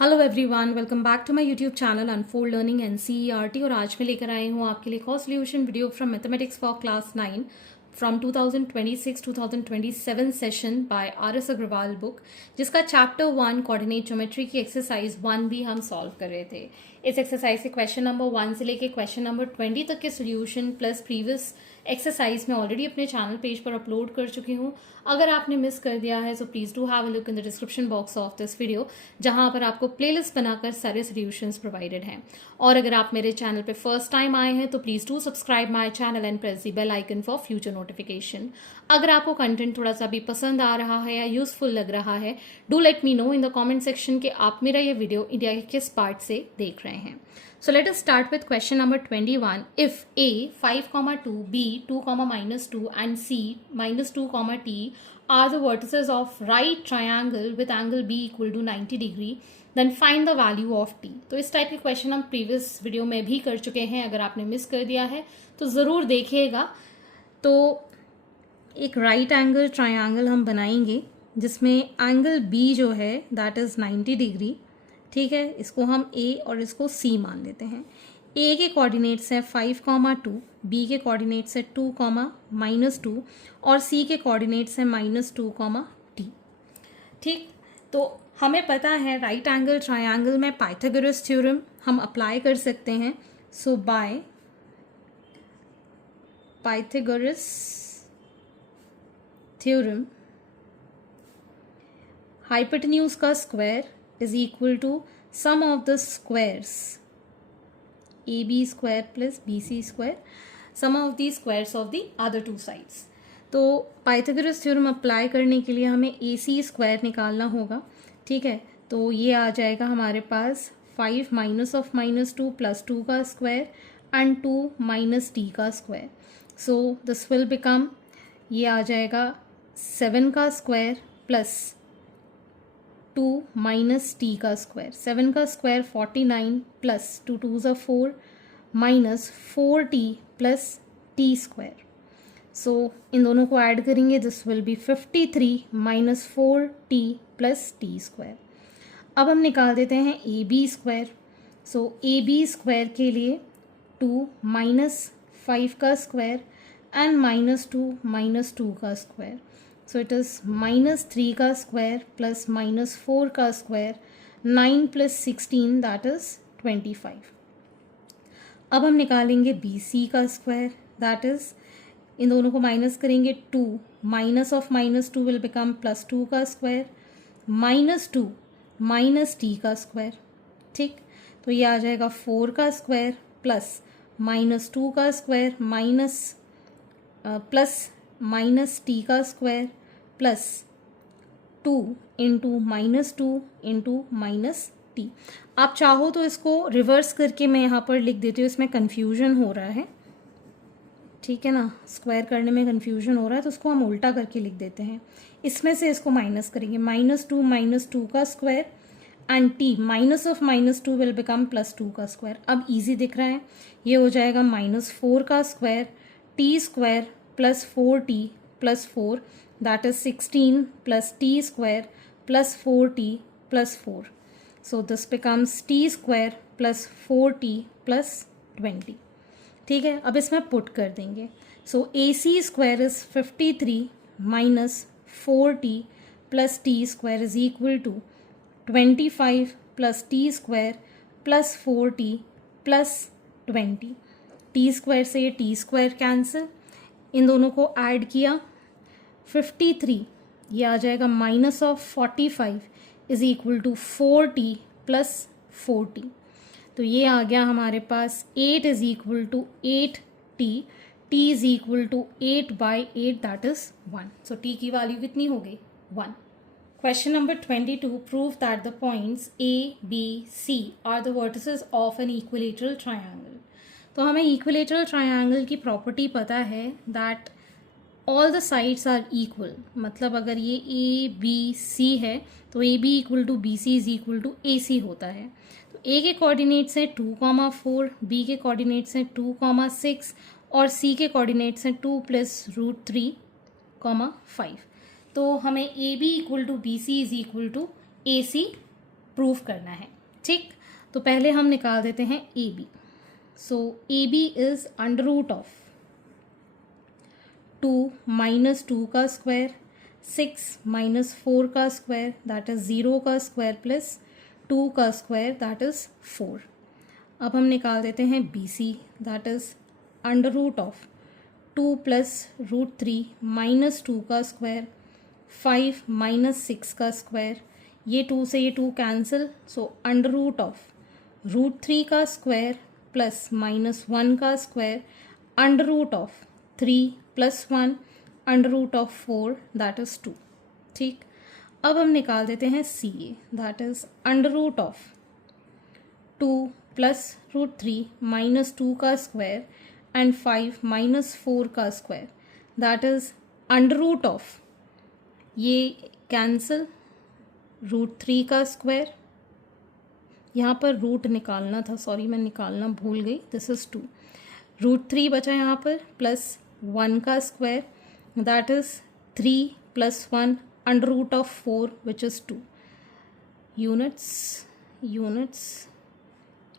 Hello everyone, welcome back to my YouTube channel unfold learning NCERT. और आज मैं लेकर आई हूँ आपके लिए कॉ solution video from mathematics for class 9 फ्रॉम 2026-2027 session by R S. Agarwal book, जिसका चैप्टर 1 कोऑर्डिनेट ज्योमेट्री की एक्सरसाइज 1 भी हम सॉल्व कर रहे थे। इस एक्सरसाइज के क्वेश्चन नंबर 1 से लेके क्वेश्चन नंबर 20 तक के सोल्यूशन प्लस प्रीवियस एक्सरसाइज में ऑलरेडी अपने चैनल पेज पर अपलोड कर चुकी हूँ। अगर आपने मिस कर दिया है तो please do have a look in the description box of this video, जहां पर आपको प्लेलिस्ट बनाकर सारे सॉल्यूशंस प्रोवाइडेड हैं। और अगर आप मेरे चैनल पे फर्स्ट टाइम आए हैं तो please do subscribe my channel and press the bell icon for future notification. अगर आपको कंटेंट थोड़ा सा भी पसंद आ रहा है या यूजफुल लग रहा है, do let me know in the comment section कि आप मेरा ये वीडियो इंडिया के किस पार्ट से देख रहे हैं। So let us start with question number 21. If A 5, 2, B 2, and C -2, T are the vertices of right triangle with angle B equal to 90 degree, then find the value of T. तो इस type के question हम previous video में भी कर चुके हैं। अगर आपने मिस कर दिया है तो ज़रूर देखिएगा। तो एक राइट एंगल ट्रायंगल हम बनाएंगे जिसमें एंगल B जो है दैट इज़ 90 डिग्री। ठीक है, इसको हम A और इसको C मान लेते हैं। A के कोऑर्डिनेट्स हैं 5, 2, B के कोऑर्डिनेट्स है 2, -2 और C के कोऑर्डिनेट्स हैं -2, T। ठीक, तो हमें पता है राइट एंगल ट्रायंगल में पाइथागोरस थ्योरम हम अप्लाई कर सकते हैं। सो बाय पाइथागोरस थ्योरम हाइपोटेन्यूज का square is equal to sum of the squares AB square plus BC square, sum of the squares of the other two sides। तो Pythagoras theorem apply करने के लिए हमें AC स्क्वायर निकालना होगा। ठीक है, तो ये आ जाएगा हमारे पास 5 -2 + 2 का स्क्वायर एंड 2 - t का square. So this will become, ये आ जाएगा 7 का स्क्वायर प्लस 2 - t का स्क्वायर। 7 का स्क्वायर 49 प्लस 2 2 ज़ा 4 -4t प्लस t स्क्वायर। सो इन दोनों को ऐड करेंगे, this will be 53 -4t plus t square. अब हम निकाल देते हैं AB स्क्वायर। सो AB स्क्वायर के लिए 2 -5 का स्क्वायर एंड -2 का स्क्वायर। सो इट इज़ -3 का स्क्वायर प्लस -4 का स्क्वायर, 9 + 16 दैट इज़ 25। अब हम निकालेंगे BC का स्क्वायर, दैट इज़ इन दोनों को माइनस करेंगे, 2 -2 विल बिकम +2 का स्क्वायर -2 -t का स्क्वायर। ठीक, तो ये आ जाएगा 4 का स्क्वायर प्लस -2 का स्क्वायर प्लस -t का square plus 2 into -2 into -t। आप चाहो तो इसको रिवर्स करके मैं यहाँ पर लिख देती हूँ, इसमें कन्फ्यूजन हो रहा है। ठीक है ना, स्क्वायर करने में कन्फ्यूजन हो रहा है तो उसको हम उल्टा करके लिख देते हैं। इसमें से इसको माइनस करेंगे, -2 का square and t -2 will become +2 का स्क्वायर। अब इजी दिख रहा है, ये हो जाएगा -4 का square t square plus 4t plus 4 that is 16 plus t square plus 4t plus 4। So this becomes t square plus 4t plus 20। ठीक है, अब इसमें पुट कर देंगे। So AC square is 53 -4t plus t square is equal to 25 plus t square plus 4t plus 20। t square से ये t square cancel, इन दोनों को ऐड किया, 53 ये आ जाएगा -45 is equal to 4t plus 4t। तो ये आ गया हमारे पास 8 is equal to 8t, t is equal to 8/8 that is 1। So t की वैल्यू कितनी हो गई? 1। Question number 22, prove that the points A, B, C are the vertices of an equilateral triangle। तो हमें equilateral triangle की property पता है that all the sides are equal। मतलब अगर ये A, B, C है तो AB equal to BC is equal to AC होता है। तो A के कोऑर्डिनेट्स हैं 2, 4, B के कोऑर्डिनेट्स हैं 2, 6 और C के कोऑर्डिनेट्स हैं 2 + √3, 5। तो हमें AB equal to BC is equal to AC prove करना है। ठीक, तो पहले हम निकाल देते हैं A B. So A B is under root of 2 minus 2 का स्क्वायर, 6 माइनस 4 का स्क्वायर दैट इज 0 का स्क्वायर प्लस 2 का स्क्वायर दैट इज 4। अब हम निकाल देते हैं B C that is under root of 2 plus root 3 minus 2 का स्क्वायर, 5 माइनस 6 का स्क्वायर, ये 2 से ये 2 cancel, so under root of root 3 का स्क्वायर प्लस माइनस 1 का square under root of 3 plus 1 under root of 4 that is 2। ठीक, अब हम निकाल देते हैं C A that is under root of 2 plus root 3 minus 2 का स्क्वायर एंड 5 माइनस 4 का square that is under root of, ये कैंसिल, रूट 3 का स्क्वायर, यहाँ पर रूट निकालना था, सॉरी मैं निकालना भूल गई, दिस इज 2, रूट 3 बचा यहाँ पर प्लस 1 का square that is 3 plus 1 under root of 4 which is 2। Units units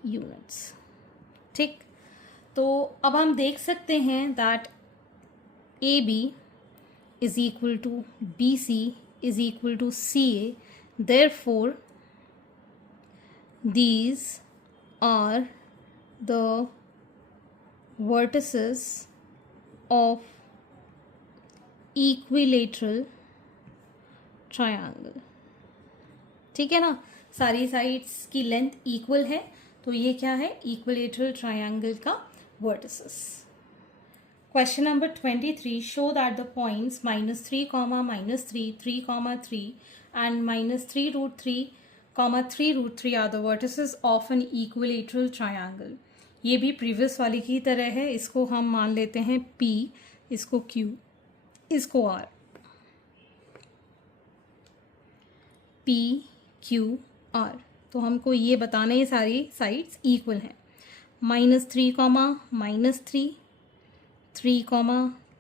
units. ठीक, तो अब हम देख सकते हैं that A B is equal to BC is equal to CA, therefore these are the vertices of equilateral triangle। ठीक है ना, सारी साइड्स की लेंथ इक्वल है, तो ये क्या है, इक्विलेटरल ट्रायंगल का vertices. Question number 23, show that the points minus 3, minus 3, 3, 3 and minus 3 root 3, 3 root 3 are the vertices of an equilateral triangle। ये भी प्रीवियस वाली की तरह है, इसको हम मान लेते हैं P, इसको Q, इसको R। P, Q, R, तो हमको ये बताना ये सारी साइड्स इक्वल हैं। Minus 3, minus 3, 3,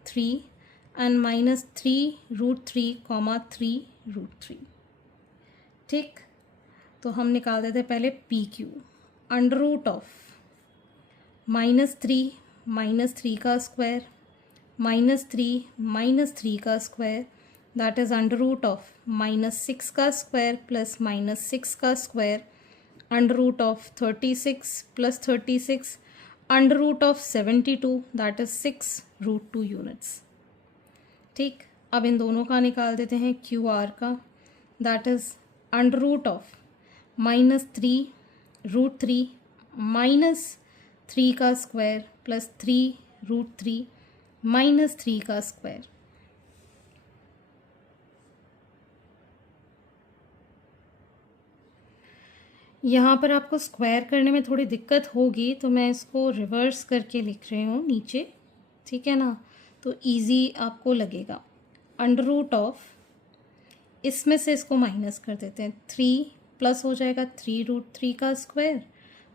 3 and minus 3 root 3, 3 root 3। ठीक, तो हम निकाल देते हैं पहले P Q under root of minus 3 का स्क्वायर, माइनस 3 का square that is under root of minus 6 का स्क्वायर प्लस माइनस 6 का square under root of 36 plus 36 under root of 72 that is 6 root 2 units. ठीक, अब इन दोनों का निकाल देते हैं क्यू आर का that is under root of minus 3 root 3 minus 3 का स्क्वायर प्लस 3 रूट 3 माइनस 3 का स्क्वायर। यहाँ पर आपको स्क्वायर करने में थोड़ी दिक्कत होगी, तो मैं इसको रिवर्स करके लिख रही हूँ नीचे, ठीक है ना, तो इजी आपको लगेगा। अंडर रूट ऑफ, इसमें से इसको माइनस कर देते हैं, 3 प्लस हो जाएगा 3 रूट 3 का स्क्वायर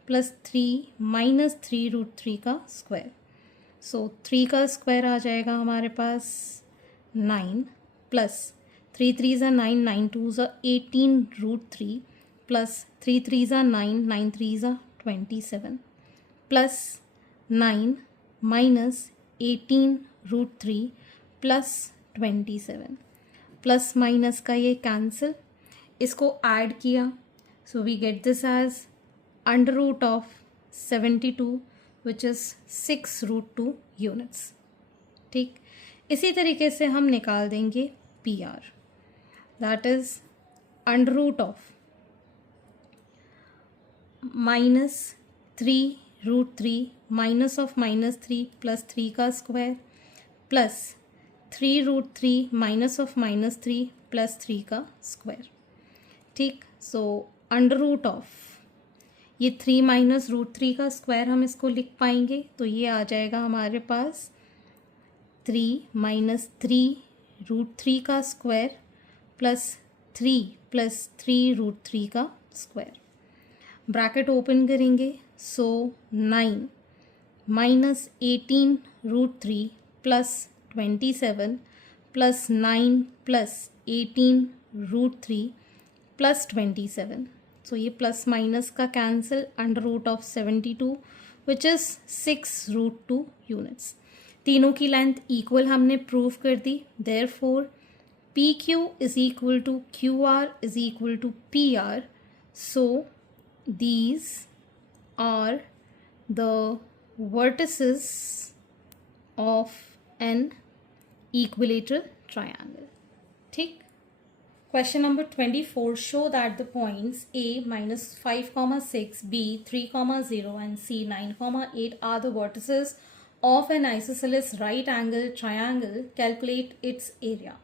प्लस 3 माइनस 3 रूट 3 का स्क्वायर। सो 3 का स्क्वायर आ जाएगा हमारे पास 9 प्लस 3 3 ज़ा 9, 9 2 ज़ा 18 रूट 3 प्लस 3 3 ज़ा 9, 9 3 ज़ा 27 plus 9 minus 18 root 3 plus 27, plus minus का ये कैंसिल, इसको ऐड किया, so we get this as under root of 72 which is 6 root 2 units. ठीक, इसी तरीके से हम निकाल देंगे P R that is under root of minus 3 root 3 minus of minus 3 plus 3 का square plus 3 root 3 minus of minus 3 plus 3 का square. ठीक, सो अंडर रूट ऑफ ये 3 माइनस रूट 3 का स्क्वायर हम इसको लिख पाएंगे, तो ये आ जाएगा हमारे पास 3 माइनस 3 रूट 3 का स्क्वायर प्लस 3 रूट 3 का स्क्वायर। ब्रैकेट ओपन करेंगे, so 9 minus 18 root 3 plus 27 plus 9 plus 18 root 3 plus 27, so ये प्लस माइनस का cancel, under root of 72 which is 6√2 units. तीनों की लेंथ इक्वल हमने प्रूव कर दी। Therefore PQ is equal to QR is equal to PR. So these are the vertices of an equilateral triangle. ठीक। Question number 24. Show that the points A minus 5, 6, B 3, 0 and C 9, 8 are the vertices of an isosceles right angle triangle. Calculate its area.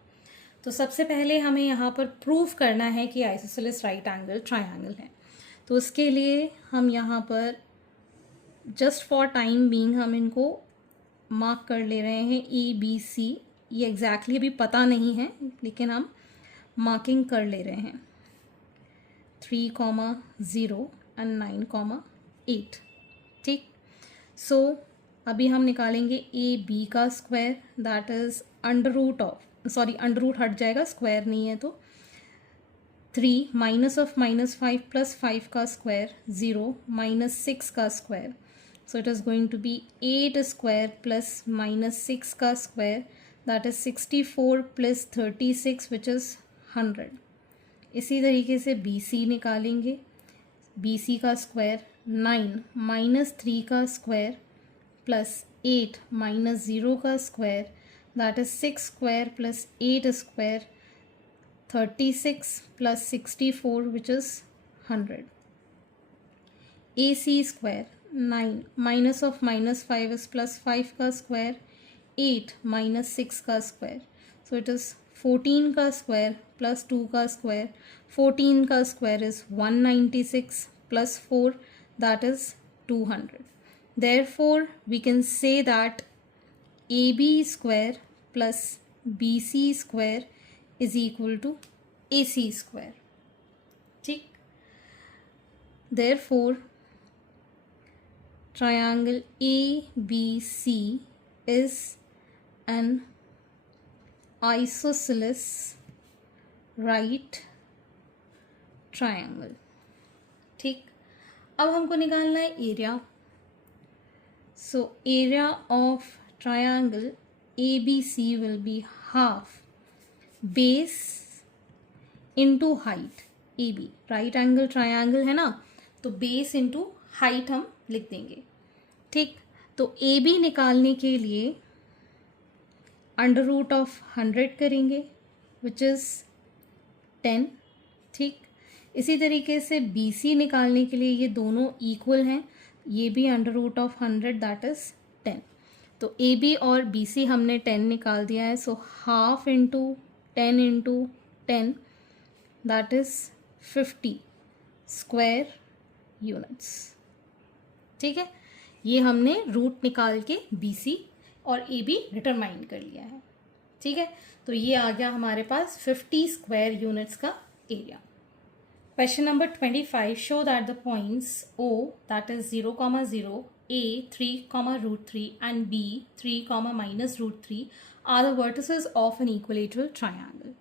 तो सबसे पहले हमें यहाँ पर prove करना है कि आइसोसेलेस राइट एंगल ट्रायंगल है। तो उसके लिए हम यहाँ पर जस्ट फॉर टाइम बीइंग हम इनको मार्क कर ले रहे हैं ABC। ये एग्जैक्टली अभी पता नहीं है लेकिन हम मार्किंग कर ले रहे हैं 3, 0 एंड 9, 8। ठीक। सो अभी हम निकालेंगे AB का square, that is under root हट जाएगा, स्क्वायर नहीं है तो 3 माइनस ऑफ -5 प्लस 5 का स्क्वायर 0 माइनस 6 का square, so it is going to be 8 square plus -6 का square, that is 64 plus 36 which is 100। इसी तरीके से BC निकालेंगे। BC का स्क्वायर 9 माइनस 3 का स्क्वायर प्लस 8 माइनस 0 का square, that is 6 square plus 8 square, 36 plus 64 which is 100. AC square 9 minus of -5 is plus 5 का square, 8 minus 6 का square, so it is 14 का square plus 2 का square, 14 का square is 196 plus 4 that is 200. Therefore we can say that AB square plus BC square is equal to AC square. ठीक। Therefore triangle ABC is an isosceles right triangle. ठीक। अब हमको निकालना है area. So area of triangle ABC will be half base into height AB। Right angle triangle है ना, तो base into height हम लिख देंगे। ठीक। तो AB निकालने के लिए अंडर रूट ऑफ 100 करेंगे विच इज़ 10। ठीक। इसी तरीके से BC निकालने के लिए ये दोनों इक्वल हैं, ये भी under root of 100 that is 10। तो AB और BC हमने 10 निकाल दिया है, so half into 10 that is 50 square units. ठीक है, ये हमने रूट निकाल के BC और AB डिटरमाइन कर लिया है। ठीक है, तो ये आ गया हमारे पास 50 स्क्वायर यूनिट्स का area. Question number 25. Show that the points O, that is 0, 0, A 3, and B 3, -√3 are the vertices of an equilateral triangle.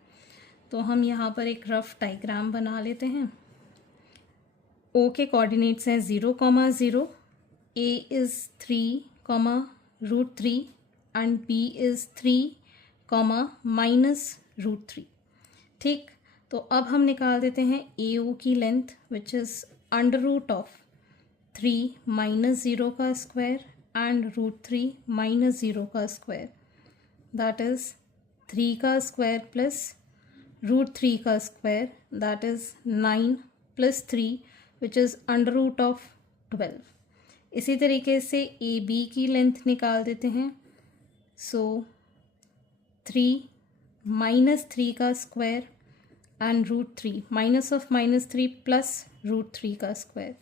तो हम यहाँ पर एक रफ डायग्राम बना लेते हैं। O के कोऑर्डिनेट्स हैं 0, 0, A is 3, and B is 3, -√3। ठीक। तो अब हम निकाल देते हैं AO की length which is under root of 3 minus 0 का स्क्वायर एंड √3 माइनस 0 का स्क्वायर, दैट इज़ 3 का स्क्वायर प्लस √3 का square, that is 9 plus 3 which is under root of 12। इसी तरीके से AB की लेंथ निकाल देते हैं। सो 3 माइनस 3 का square and √3 minus of -3 plus √3 का स्क्वायर,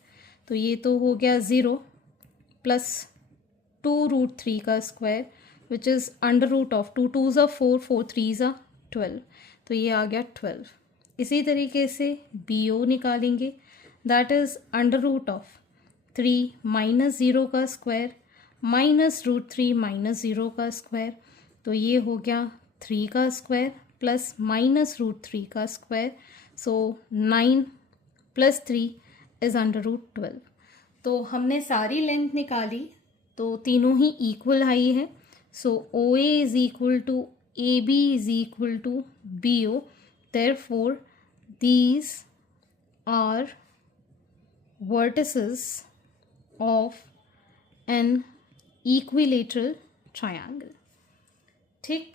तो ये तो हो गया 0 प्लस 2√3 का square which is under root of 2 2s are 4, 4 3s are 12, तो ये आ गया 12। इसी तरीके से BO निकालेंगे, that is under root of 3 minus 0 का स्क्वायर माइनस √3 माइनस 0 का स्क्वायर, तो ये हो गया 3 का स्क्वायर प्लस माइनस √3 का स्क्वायर, सो 9 प्लस 3 इज़ √12। तो हमने सारी लेंथ निकाली तो तीनों ही इक्वल आई है। So OA is equal to AB is equal to BO, therefore these are vertices of an equilateral triangle। ठीक,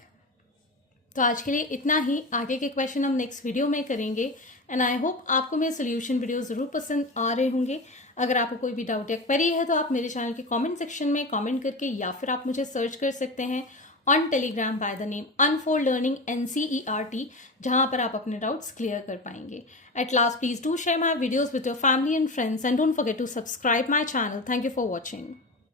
तो आज के लिए इतना ही। आगे के क्वेश्चन हम नेक्स्ट वीडियो में करेंगे एंड आई होप आपको मेरे सोल्यूशन वीडियो ज़रूर पसंद आ रहे होंगे। अगर आपको कोई भी डाउट या क्वेरी है तो आप मेरे चैनल के कमेंट सेक्शन में कमेंट करके या फिर आप मुझे सर्च कर सकते हैं on Telegram by the name unfold learning NCERT, जहां पर आप अपने डाउट्स क्लियर कर पाएंगे। At last please do share my videos with your family and friends and don't forget to subscribe my channel. Thank you for watching.